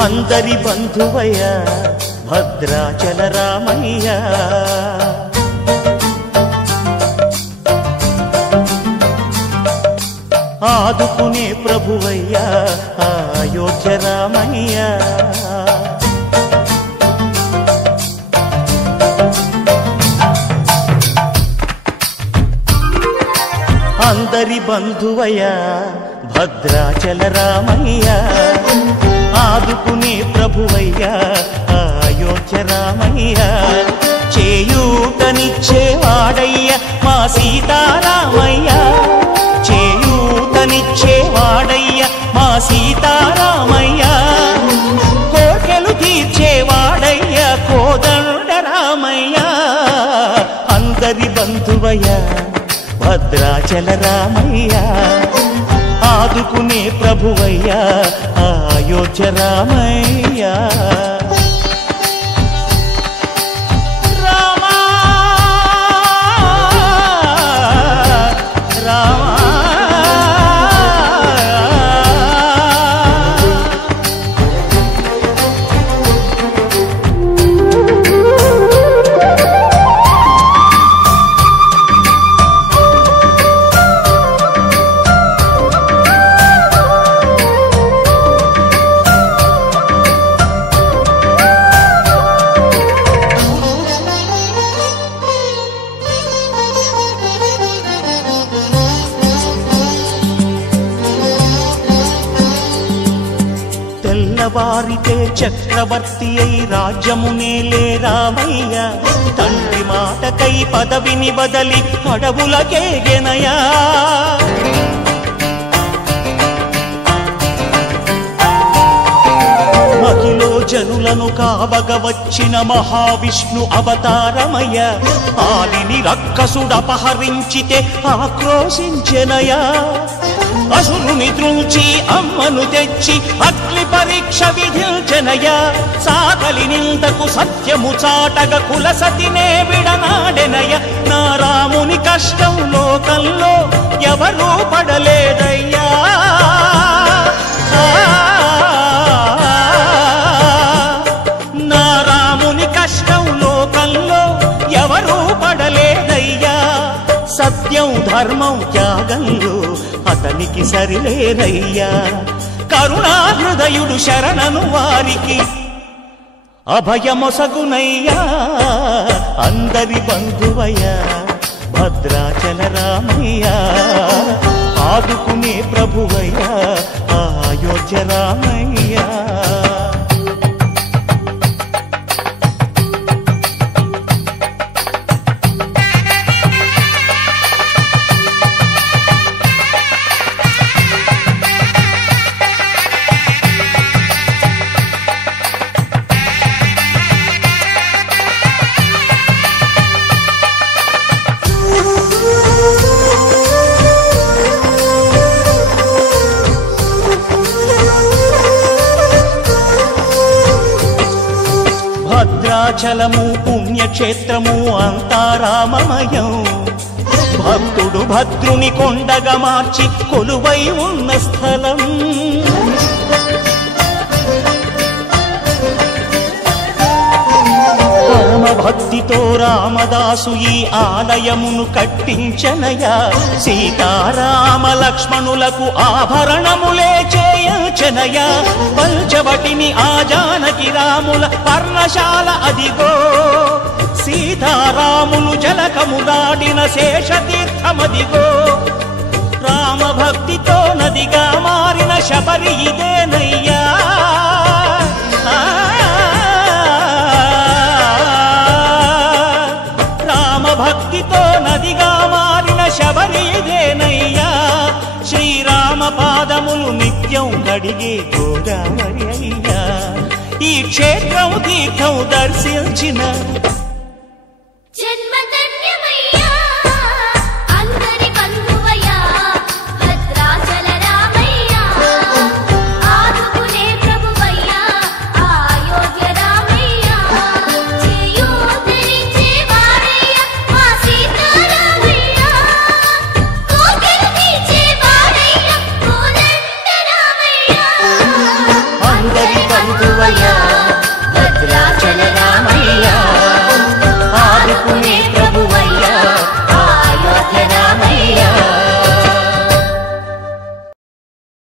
అందరి బంధువయ్య భద్రాచల రామయ్య ఆదుకునే ప్రభువయ్య అయోధ్య రామయ్య అందరి బంధువయ్య భద్రాచల రామయ్య ఆదుకునే ప్రభువయ్య అయోధ్య రామయ్య చేయూతనిచ్చేవాడయ్య మా సీతారామయ్య చేయూతనిచ్చేవాడయ్య మా సీతారామయ్య కోర్కెలు తీర్చేవాడయ్య కోదండ రామయ్య అందరి బంధువయ్య భద్రాచల రామయ్య ఆదుకునే ప్రభువయ్య అయోధ్య రామయ్య తెల్లవారితే చక్రవర్తి అయి రాజ్యమునేలే రామయ్య తండ్రి మాటకై పదవిని బదలి అడవులకేగెనయా మహిలో జనులను కావగ వచ్చిన మహావిష్ణు అవతారమయ్య ఆలిని రక్కసుడపహరించితే ఆక్రోశించెనయా అసురుని త్రుంచి అమ్మను తెచ్చి అగ్ని పరీక్ష విధించెనయ్య సాకలి నిందకు సత్యము చాటగ కులసతినే విడనాడెనయ్య నా రాముని కష్టం లోకంలో ఎవరూ పడలేదయ్యా నా రాముని కష్టం లోకంలో ఎవరూ పడలేదయ్యా సత్యం ధర్మం త్యాగంలో అతనికి సరిలేరయ్యా కరుణా హృదయుడు శరణను వారికి అభయమొసగునయ్యా అందరి బంధువయ్య భద్రాచల రామయ్య ఆదుకునే ప్రభువయ్య అయోధ్య రామయ్య భద్రాచలము పుణ్యక్షేత్రము అంతా రామమయం భక్తుడు భద్రుని కొండగా మార్చి కొలువై ఉన్న స్థలం పరమ భక్తితో రామదాసు ఈ ఆలయమును కట్టించనయా సీతారామ లక్ష్మణులకు ఆభరణములే చేయించనయా పంచవటిని ఆ జానకి రాముల పర్ణశాల అదిగో సీతారాములు జలకములాడిన శేషతీర్థమదిగో రామభక్తితో నదిగా మారిన శబరి ఇదేనయ్యా రామభక్తితో నదిగా మారిన శబరి ఇదేనయ్యా శ్రీరామ పాదములు నిత్యం కడిగే గోదావరి అయ్యా ఈ క్షేత్రం తీర్థం దర్శించిన జన్మ